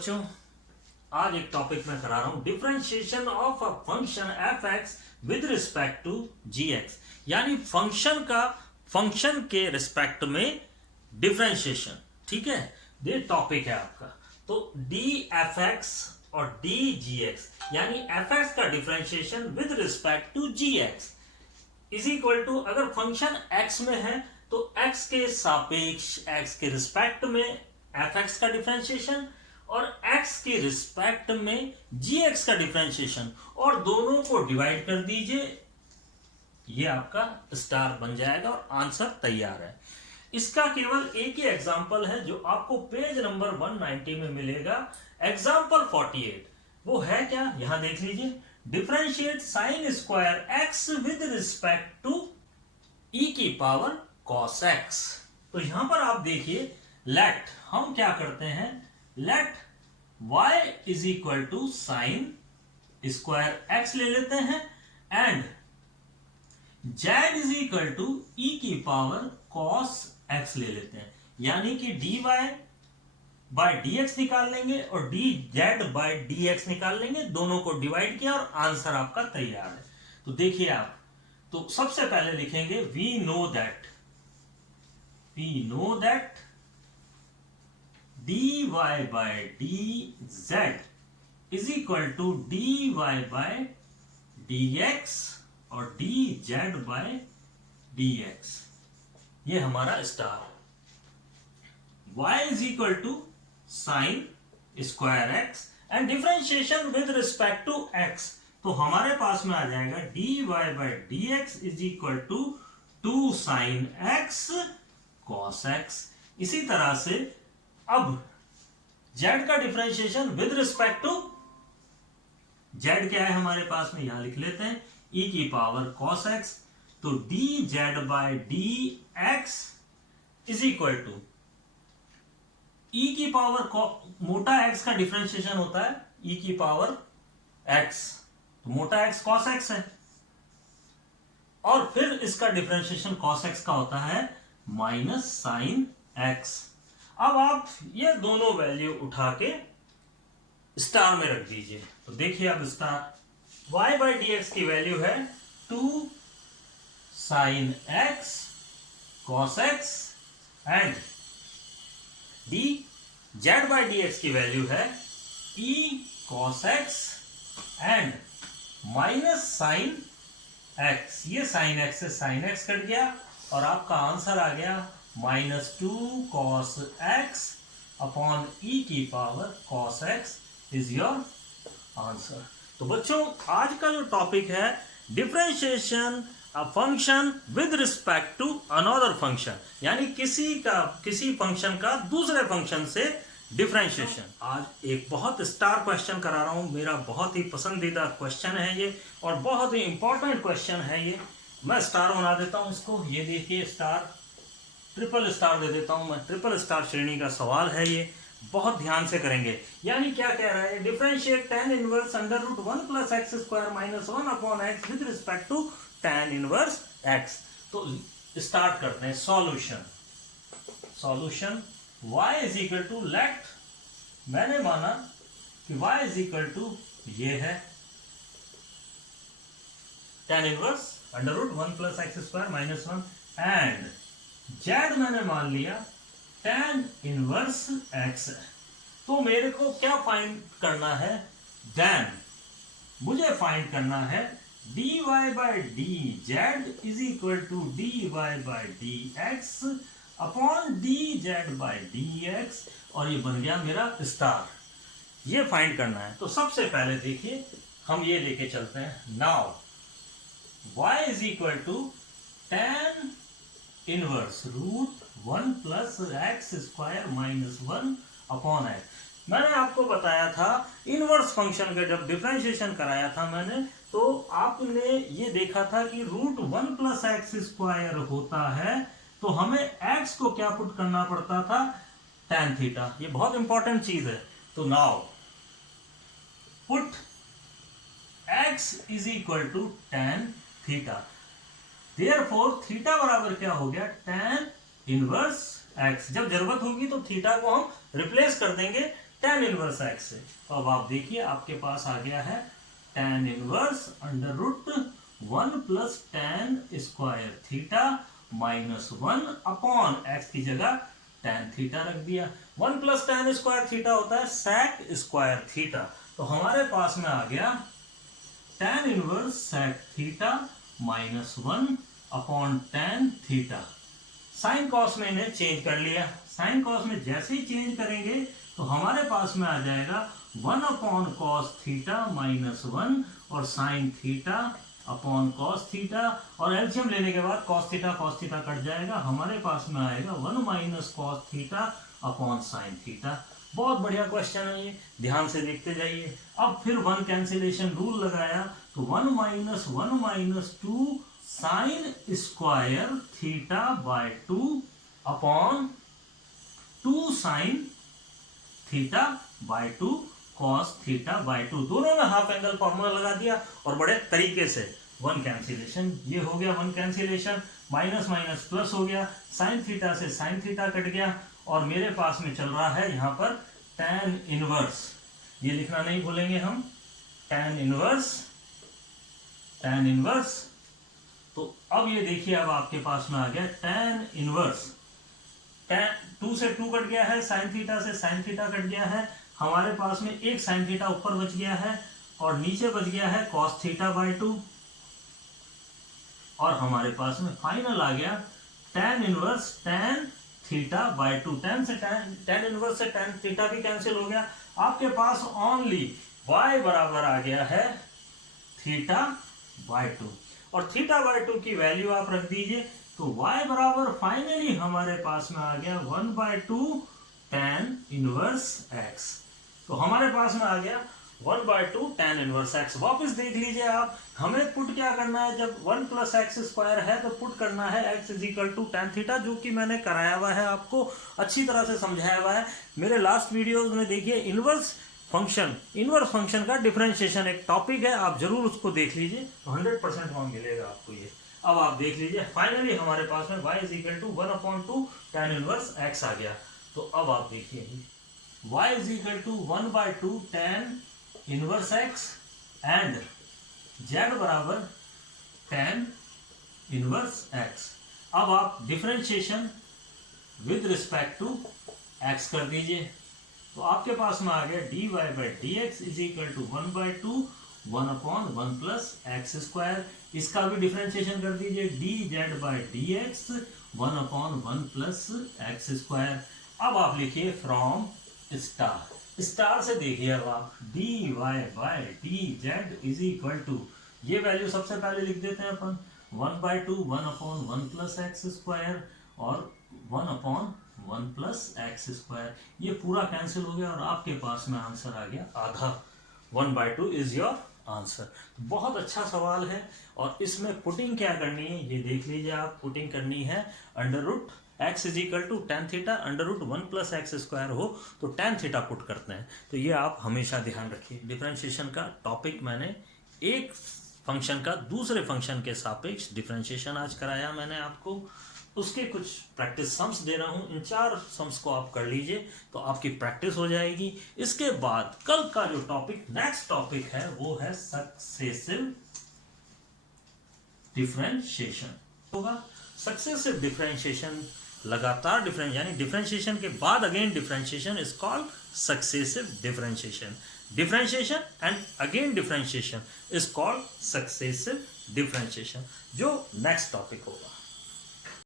बच्चों, आज एक टॉपिक मैं करा रहा हूं differentiation of a function f x with respect to g x, यानी फंक्शन के रिस्पेक्ट में डिफरेंशिएशन। ठीक है, ये टॉपिक है आपका। तो डी एफ एक्स और डी जी एक्स यानी एफ एक्स का differentiation with respect to g x is equal to, अगर फंक्शन एक्स में है तो एक्स के सापेक्ष एक्स के रिस्पेक्ट में एफ एक्स का डिफरेंशिएशन और x के रिस्पेक्ट में gx का डिफरेंशिएशन, और दोनों को डिवाइड कर दीजिए, ये आपका स्टार बन जाएगा और आंसर तैयार है। इसका केवल एक ही एग्जांपल है जो आपको पेज नंबर 190 में मिलेगा, एग्जांपल 48। वो है क्या, यहां देख लीजिए, differentiate sine square x with respect to e की पावर cos x। तो यहां पर आप देखिए, लेट हम क्या करते हैं, let y is equal to sine square x ले लेते हैं and z is equal to e की पावर cos x ले लेते हैं, यानी कि dy बाय dx निकाल लेंगे और dz बाय dx निकाल लेंगे, दोनों को डिवाइड किया और आंसर आपका तैयार है। तो देखिए आप, तो सबसे पहले लिखेंगे we know that dy by dz is equal to dy by dx और dz by dx, ये हमारा star. y is equal to sin square x and differentiation with respect to x, तो हमारे पास में आ जाएगा dy by dx is equal to 2 sin x cos x। इसी तरह से अब z का differentiation with respect to z क्या है हमारे पास में, यहां लिख लेते हैं e की पावर cos x, तो dz by dx is equal to e की पावर मोटा x का डिफरेंशिएशन होता है e की पावर x, तो मोटा x cos x है, और फिर इसका डिफरेंशिएशन cos x का होता है माइनस साइन x। अब आप ये दोनों वैल्यू उठा के स्टार में रख दीजिए, तो देखिए अब star y by d x की वैल्यू है 2 sine x cos x and d z by d x की वैल्यू है e cos x and minus sine x। ये साइन x से साइन x कट गया और आपका आंसर आ गया -2 cos x अपॉन e की power cos x is your answer. तो बच्चों, आज का जो टॉपिक है differentiation a function with respect to another function, यानी किसी फंक्शन का दूसरे फंक्शन से डिफरेंशिएशन। आज एक बहुत स्टार क्वेश्चन करा रहा हूं, मेरा बहुत ही पसंदीदा क्वेश्चन है ये और बहुत ही इंपॉर्टेंट क्वेश्चन है ये। मैं स्टार बना देता हूं इसको, ये देखिए स्टार, ट्रिपल स्टार दे देता हूं मैं, ट्रिपल स्टार श्रेणी का सवाल है ये, बहुत ध्यान से करेंगे। यानी क्या कह रहा है, differentiate tan inverse under root 1 plus x square minus 1 upon x with respect to tan inverse x। तो स्टार्ट करते हैं solution y is equal to, let मैंने माना कि y इज इक्वल टू ये है tan inverse under root 1 plus x square minus 1 and z मैंने मान लिया tan इनवर्स x है। तो मेरे को क्या फाइंड करना है, देन मुझे फाइंड करना है dy by dz is equal to dy by dx upon dz by dx, और ये बन गया मेरा स्टार। ये फाइंड करना है। तो सबसे पहले देखिए हम ये लेके चलते हैं, now y is equal to tan inverse root 1 plus x square minus 1 upon x. मैंने आपको बताया था इनवर्स फंक्शन का जब डिफरेंशिएशन कराया था मैंने, तो आपने ये देखा था कि रूट 1 प्लस एक्स स्क्वायर होता है, तो हमें x को क्या पुट करना पड़ता था, tan थीटा। ये बहुत इंपॉर्टेंट चीज है। तो now put x is equal to tan theta, therefore theta बराबर क्या हो गया, tan इनवर्स x। जब जरूरत होगी तो थीटा को हम रिप्लेस कर देंगे tan इनवर्स x से। तो अब आप देखिए आपके पास आ गया है tan inverse under root 1 plus tan square theta minus 1 upon x की जगह tan थीटा रख दिया। 1 प्लस tan स्क्वायर थीटा होता है sec स्क्वायर थीटा। तो हमारे पास में आ गया tan inverse sec theta minus 1 upon tan theta. Sine cos में इन्हें चेंज कर लिया। साइन कॉस में जैसे ही चेंज करेंगे तो हमारे पास में आ जाएगा 1 अपॉन कॉस थीटा माइनस 1 और sine theta upon cos theta, और एलसीएम लेने के बाद कॉस थीटा कट जाएगा। हमारे पास में आएगा 1 minus cos theta upon sine theta. बहुत बढ़िया क्वेश्चन है ये, ध्यान से देखते जाइए। अब फिर 1 कैंसिलेशन रूल लगाया तो 1 minus 2 sine square theta by 2 upon 2 sine theta by 2 cos theta by 2। दोनों में हाफ एंगल फॉर्मूला लगा दिया और बड़े तरीके से 1 कैंसिलेशन, ये हो गया 1 कैंसिलेशन, माइनस माइनस प्लस हो गया, साइन थीटा से साइन थीटा कट गया, और मेरे पास में चल रहा है यहाँ पर tan इनवर्स। ये लिखना नहीं भूलेंगे हम, tan इनवर्स। तो अब ये देखिए, अब आपके पास में आ गया tan इनवर्स। 2 से 2 कट गया है, साइन थीटा से साइन थीटा कट गया है, हमारे पास में एक साइन थीटा ऊपर बच गया है और नीचे बच गया है कॉस थीटा बाय 2, और हमारे पास में फाइनल आ गया tan inverse tan theta by 2। tan inverse से tan थीटा भी कैंसिल हो गया। आपके पास ओनली y बराबर आ गया है थीटा बाय 2, और थीटा बाय 2 की वैल्यू आप रख दीजिए। तो y बराबर फाइनली हमारे पास में आ गया 1/2 tan इनवर्स x। तो हमारे पास में आ गया 1/2 tan इनवर्स x। वापस देख लीजिए आप, हमें पुट क्या करना है, जब 1 प्लस एक्स स्क्वायर है तो पुट करना है x is equal to tan theta, जो कि मैंने कराया हुआ है, आपको अच्छी तरह से समझाया हुआ है मेरे लास्ट वीडियोस में। देखिए इनवर्स फंक्शन का डिफरेंशिएशन एक टॉपिक है, आप जरूर उसको देख लीजिए, तो 100% वहां मिलेगा आपको ये। अब आप देख लीजिए फाइनली हमारे पास में y is equal to 1/2 tan inverse x आ गया। तो अब आप देखिए y is equal to 1/2 tan inverse x and z बराबर tan इनवर्स x। अब आप differentiation with respect to x कर दीजिए, तो आपके पास में आ गया dy by d x is equal to 1/2 1/1 plus x square. इसका भी डिफरेंशिएशन कर दीजिए, dz by d x 1/1 plus x square. अब आप लिखिए फ्रॉम स्टार से देखिए, अब आप dy by dz is equal to, ये वैल्यू सबसे पहले लिख देते हैं अपन, 1/2 1/1 प्लस एक्स स्क्वायर और 1/1 प्लस एक्स स्क्वायर। ये पूरा कैंसिल हो गया और आपके पास में आंसर आ गया आधा। 1/2 इज योर आंसर। बहुत अच्छा सवाल है, और इसमें पुटिंग क्या करनी है ये देख लीजिए आप। पुटिंग करनी है under root x is equal to tan theta, under root 1 plus x square हो तो tan थीटा पुट करते हैं। तो ये आप हमेशा ध्यान रखिए। डिफरेंशिएशन का टॉपिक मैंने एक फंक्शन का दूसरे फंक्शन के सापेक्ष डिफरेंशिएशन आज कराया मैंने आपको, उसके कुछ प्रैक्टिस सम्स दे रहा हूं, इन 4 सम्स को आप कर लीजिए तो आपकी प्रैक्टिस हो जाएगी। इसके बाद कल का जो टॉपिक नेक्स्ट टॉपिक है वो है सक्सेसिव डिफरेंशिएशन होगा। सक्सेसिव डिफरेंशिएशन, लगातार यानी डिफरेंशिएशन के बाद again differentiation is called successive differentiation. Differentiation and again differentiation is called successive differentiation, जो नेक्स्ट टॉपिक होगा।